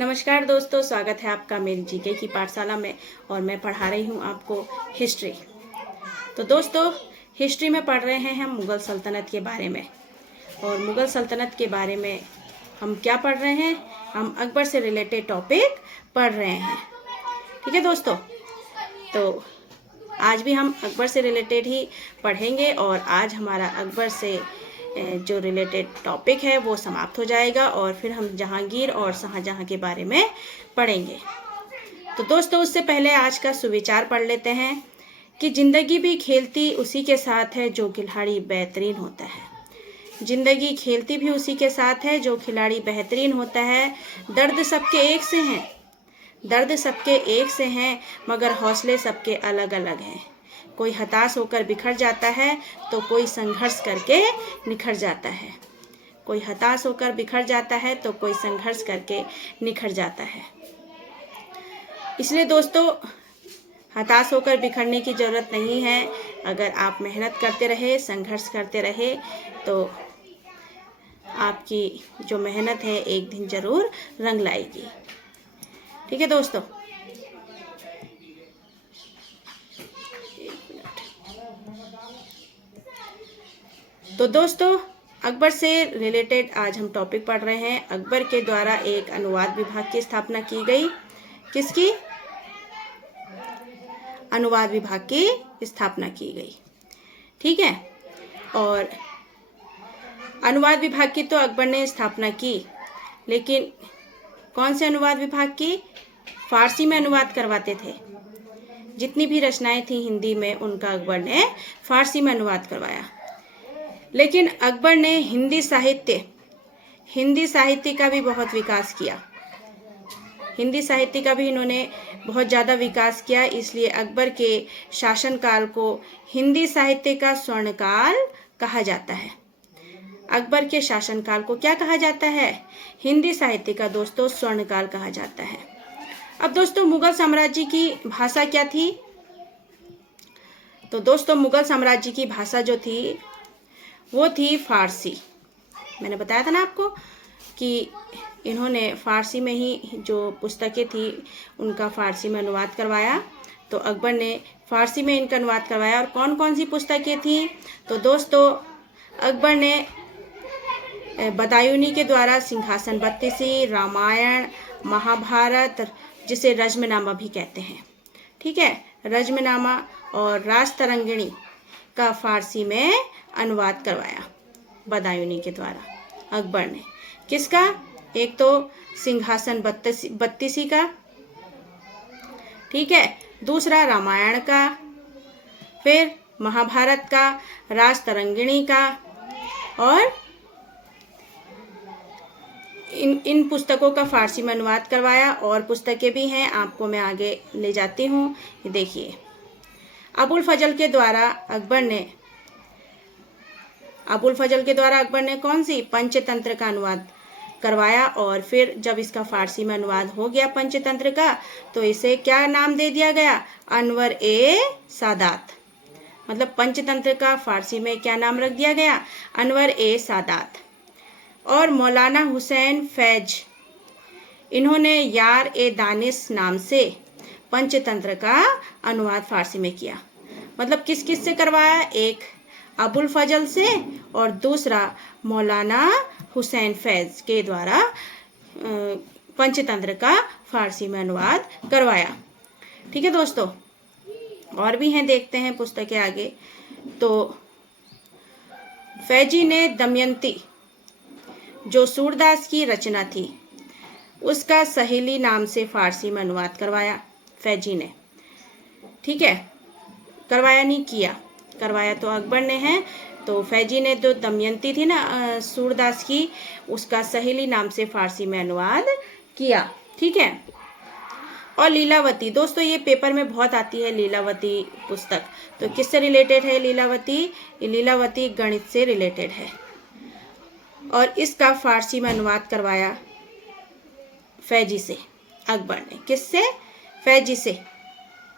नमस्कार दोस्तों, स्वागत है आपका मेरी जीके की पाठशाला में। और मैं पढ़ा रही हूँ आपको हिस्ट्री। तो दोस्तों, हिस्ट्री में पढ़ रहे हैं हम मुग़ल सल्तनत के बारे में। और मुग़ल सल्तनत के बारे में हम क्या पढ़ रहे हैं? हम अकबर से रिलेटेड टॉपिक पढ़ रहे हैं। ठीक है दोस्तों, तो आज भी हम अकबर से रिलेटेड ही पढ़ेंगे। और आज हमारा अकबर से जो रिलेटेड टॉपिक है वो समाप्त हो जाएगा और फिर हम जहांगीर और शाहजहां के बारे में पढ़ेंगे। तो दोस्तों, उससे पहले आज का सुविचार पढ़ लेते हैं कि जिंदगी भी खेलती उसी के साथ है जो खिलाड़ी बेहतरीन होता है। जिंदगी खेलती भी उसी के साथ है जो खिलाड़ी बेहतरीन होता है। दर्द सबके एक से हैं, दर्द सबके एक से हैं, मगर हौसले सबके अलग अलग हैं। कोई हताश होकर बिखर जाता है तो कोई संघर्ष करके निखर जाता है। कोई हताश होकर बिखर जाता है तो कोई संघर्ष करके निखर जाता है। इसलिए दोस्तों, हताश होकर बिखरने की ज़रूरत नहीं है। अगर आप मेहनत करते रहे, संघर्ष करते रहे, तो आपकी जो मेहनत है एक दिन ज़रूर रंग लाएगी। ठीक है दोस्तों, तो दोस्तों, अकबर से रिलेटेड आज हम टॉपिक पढ़ रहे हैं। अकबर के द्वारा एक अनुवाद विभाग की स्थापना की गई। किसकी? अनुवाद विभाग की स्थापना की गई। ठीक है। और अनुवाद विभाग की तो अकबर ने स्थापना की, लेकिन कौन से अनुवाद विभाग की? फारसी में अनुवाद करवाते थे। जितनी भी रचनाएं थी हिंदी में, उनका अकबर ने फारसी में अनुवाद करवाया। लेकिन अकबर ने हिंदी साहित्य का भी बहुत विकास किया। हिंदी साहित्य का भी इन्होंने बहुत ज़्यादा विकास किया। इसलिए अकबर के शासनकाल को हिंदी साहित्य का स्वर्णकाल कहा जाता है। अकबर के शासनकाल को क्या कहा जाता है? हिंदी साहित्य का दोस्तों स्वर्णकाल कहा जाता है। अब दोस्तों, मुगल साम्राज्य की भाषा क्या थी? तो दोस्तों, मुगल साम्राज्य की भाषा जो थी वो थी फारसी। मैंने बताया था ना आपको कि इन्होंने फारसी में ही जो पुस्तकें थी उनका फारसी में अनुवाद करवाया। तो अकबर ने फारसी में इनका अनुवाद करवाया। और कौन कौन सी पुस्तकें थी? तो दोस्तों, अकबर ने बदायूनी के द्वारा सिंहासन बत्तीसी, रामायण, महाभारत, जिसे रज्मनामा भी कहते हैं, ठीक है, रज्मनामा और राजतरंगिणी का फारसी में अनुवाद करवाया बदायूनी के द्वारा अकबर ने। किसका? एक तो सिंहासन बत्तीसी का, ठीक है, दूसरा रामायण का, फिर महाभारत का, राजतरंगिणी का। और इन पुस्तकों का फारसी में अनुवाद करवाया। और पुस्तकें भी हैं, आपको मैं आगे ले जाती हूँ। ये देखिए, अबुल फजल के द्वारा अकबर ने कौन सी? पंचतंत्र का अनुवाद करवाया। और फिर जब इसका फारसी में अनुवाद हो गया पंचतंत्र का, तो इसे क्या नाम दे दिया गया? अनवर ए सादात। मतलब पंचतंत्र का फारसी में क्या नाम रख दिया गया? अनवर ए सादात। और मौलाना हुसैन फैज, इन्होंने यार ए दानिश नाम से पंचतंत्र का अनुवाद फारसी में किया। मतलब किस किस से करवाया? एक अबुल फजल से और दूसरा मौलाना हुसैन फैज के द्वारा पंचतंत्र का फारसी में अनुवाद करवाया। ठीक है दोस्तों, और भी हैं, देखते हैं पुस्तकें आगे। तो फैजी ने दमयंती, जो सूरदास की रचना थी, उसका सहेली नाम से फारसी में अनुवाद करवाया फैजी ने। ठीक है, करवाया नहीं, किया। करवाया तो अकबर ने है। तो फैजी ने जो दमयंती थी ना सूरदास की, उसका सहेली नाम से फारसी में अनुवाद किया। ठीक है। और लीलावती, दोस्तों ये पेपर में बहुत आती है लीलावती पुस्तक। तो किससे रिलेटेड है लीलावती? लीलावती गणित से रिलेटेड है। और इसका फारसी में अनुवाद करवाया फैजी से अकबर ने। किससे? फैजी से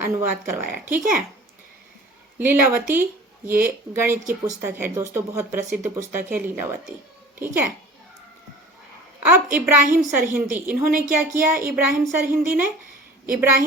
अनुवाद करवाया। ठीक है। लीलावती ये गणित की पुस्तक है दोस्तों, बहुत प्रसिद्ध पुस्तक है लीलावती। ठीक है। अब इब्राहिम सरहिंदी, इन्होंने क्या किया? इब्राहिम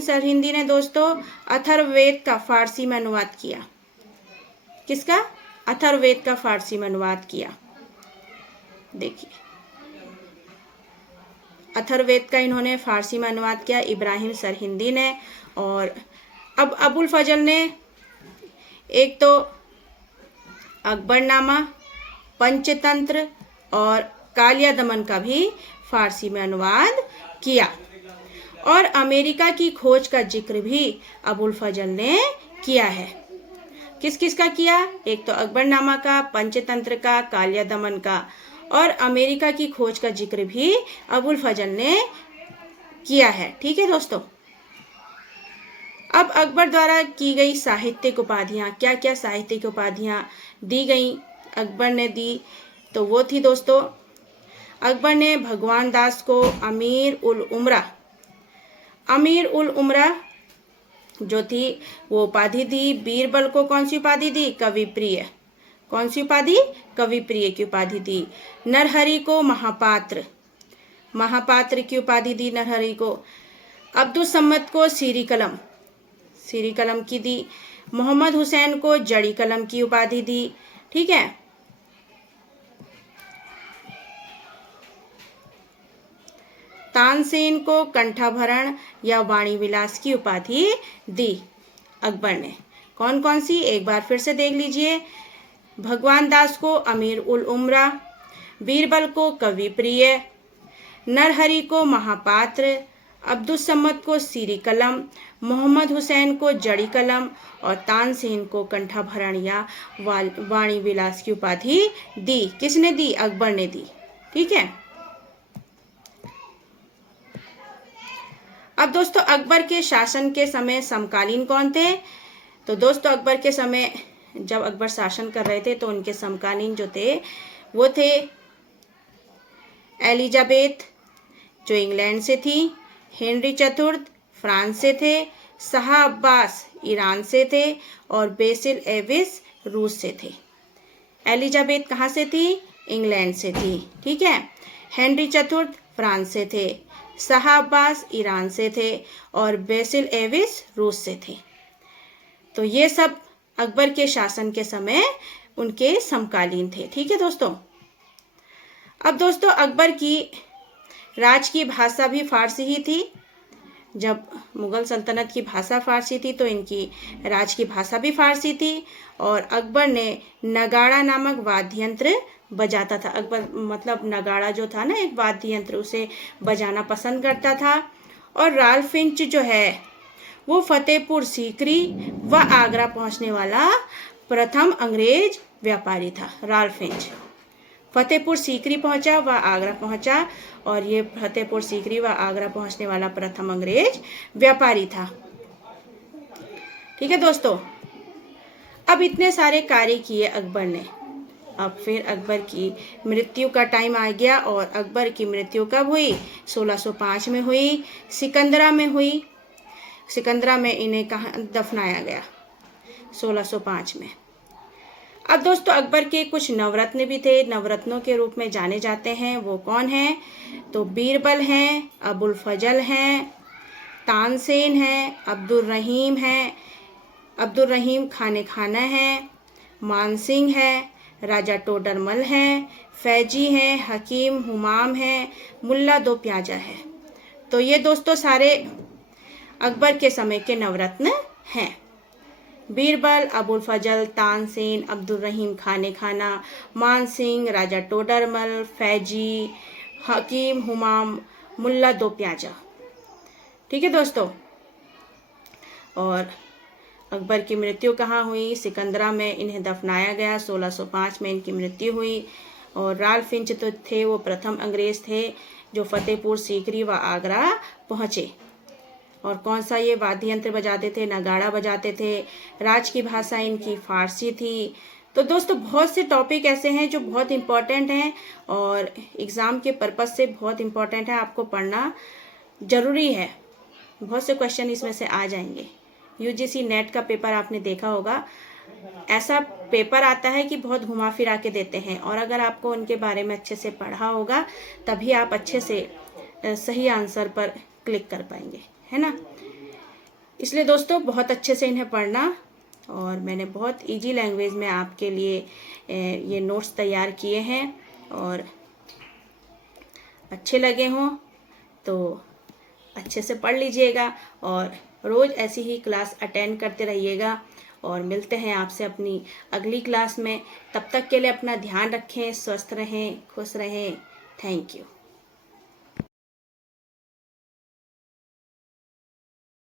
सरहिंदी ने दोस्तों अथर्ववेद का फारसी में अनुवाद किया। किसका? अथर्ववेद का फारसी में अनुवाद किया। देखिए, अथर्ववेद का इन्होंने फारसी में अनुवाद किया इब्राहिम सरहिंदी ने। और अब अबुल फजल ने एक तो अकबरनामा, पंचतंत्र और कालिया दमन का भी फारसी में अनुवाद किया। और अमेरिका की खोज का जिक्र भी अबुल फजल ने किया है। किस किस का किया? एक तो अकबरनामा का, पंचतंत्र का, कालिया दमन का, और अमेरिका की खोज का जिक्र भी अबुल फजल ने किया है। ठीक है दोस्तों। अब अकबर द्वारा की गई साहित्यिक उपाधियां, क्या क्या साहित्यिक उपाधियां दी गई, अकबर ने दी, तो वो थी दोस्तों, अकबर ने भगवान दास को अमीर उल उमरा जो थी वो उपाधि दी। बीरबल को कौन सी उपाधि दी? कवि प्रिय। कौन सी उपाधि? कवि प्रिय की उपाधि दी। नरहरि को महापात्र की उपाधि दी नरहरि को। अब्दुल सम्मद को सीरी कलम की दी। मोहम्मद हुसैन को जड़ी कलम की उपाधि दी। ठीक है। तानसेन को कंठाभरण या वाणी विलास की उपाधि दी अकबर ने। कौन कौन सी? एक बार फिर से देख लीजिए। भगवान दास को अमीर उल उमरा, बीरबल को कवि प्रिय, नरहरि को महापात्र, अब्दुल सम्मद को सीरी कलम, मोहम्मद हुसैन को जड़ी कलम और तानसेन को कंठाभरण या वाणी विलास की उपाधि दी। किसने दी? अकबर ने दी। ठीक है। अब दोस्तों अकबर के शासन के समय समकालीन कौन थे? तो दोस्तों अकबर के समय जब अकबर शासन कर रहे थे तो उनके समकालीन जो थे वो थे एलिजाबेथ जो इंग्लैंड से थी, हेनरी चतुर्थ फ्रांस से थे, शाह अब्बास ईरान से थे और बेसिल एविस रूस से थे। एलिजाबेथ कहाँ से थी? इंग्लैंड से थी। ठीक है। हेनरी चतुर्थ फ्रांस से थे, शाह अब्बास ईरान से थे और बेसिल एविस रूस से थे। तो ये सब अकबर के शासन के समय उनके समकालीन थे। ठीक है दोस्तों। अब दोस्तों अकबर की राज की भाषा भी फारसी ही थी। जब मुगल सल्तनत की भाषा फारसी थी तो इनकी राज की भाषा भी फारसी थी। और अकबर ने नगाड़ा नामक वाद्य यंत्र बजाता था। अकबर मतलब नगाड़ा जो था ना, एक वाद्य यंत्र, उसे बजाना पसंद करता था। और राल्फ फिंच जो है वो फतेहपुर सीकरी व आगरा पहुंचने वाला प्रथम अंग्रेज व्यापारी था। राल्फ फिंच फतेहपुर सीकरी पहुंचा व आगरा पहुंचा और ये फतेहपुर सीकरी व आगरा पहुंचने वाला प्रथम अंग्रेज व्यापारी था। ठीक है दोस्तों। अब इतने सारे कार्य किए अकबर ने। अब फिर अकबर की मृत्यु का टाइम आ गया और अकबर की मृत्यु कब हुई? 1605 में हुई। सिकंदरा में हुई। सिकंदरा में इन्हें कहाँ दफनाया गया? 1605 में। अब दोस्तों अकबर के कुछ नवरत्न भी थे, नवरत्नों के रूप में जाने जाते हैं। वो कौन हैं? तो बीरबल हैं, अबुल फजल हैं, तानसेन हैं, अब्दुल रहीम खाने खाना है, मानसिंह है, राजा टोडरमल हैं, फैजी हैं, हकीम हुमाम हैं, मुल्ला दो प्याजा है। तो ये दोस्तों सारे अकबर के समय के नवरत्न हैं। बीरबल, अबुल फजल, तानसेन, अब्दुल रहीम खाने खाना, मानसिंह, राजा टोडरमल, फैजी, हकीम हुमाम, मुल्ला दो प्याजा। ठीक है दोस्तों। और अकबर की मृत्यु कहाँ हुई? सिकंदरा में इन्हें दफनाया गया। 1605 में इनकी मृत्यु हुई। और राल्फ फिंच तो थे वो प्रथम अंग्रेज थे जो फतेहपुर सीकरी व आगरा पहुँचे। और कौन सा ये वाद्य यंत्र बजाते थे? नगाड़ा बजाते थे। राज की भाषा इनकी फारसी थी। तो दोस्तों बहुत से टॉपिक ऐसे हैं जो बहुत इम्पोर्टेंट हैं और एग्ज़ाम के पर्पज़ से बहुत इम्पोर्टेंट है, आपको पढ़ना ज़रूरी है। बहुत से क्वेश्चन इसमें से आ जाएंगे। यूजीसी नेट का पेपर आपने देखा होगा, ऐसा पेपर आता है कि बहुत घुमा फिरा के देते हैं, और अगर आपको उनके बारे में अच्छे से पढ़ा होगा तभी आप अच्छे से सही आंसर पर क्लिक कर पाएंगे, है ना। इसलिए दोस्तों बहुत अच्छे से इन्हें पढ़ना, और मैंने बहुत इजी लैंग्वेज में आपके लिए ये नोट्स तैयार किए हैं, और अच्छे लगे हों तो अच्छे से पढ़ लीजिएगा, और रोज़ ऐसी ही क्लास अटेंड करते रहिएगा। और मिलते हैं आपसे अपनी अगली क्लास में। तब तक के लिए अपना ध्यान रखें, स्वस्थ रहें, खुश रहें। Thank you.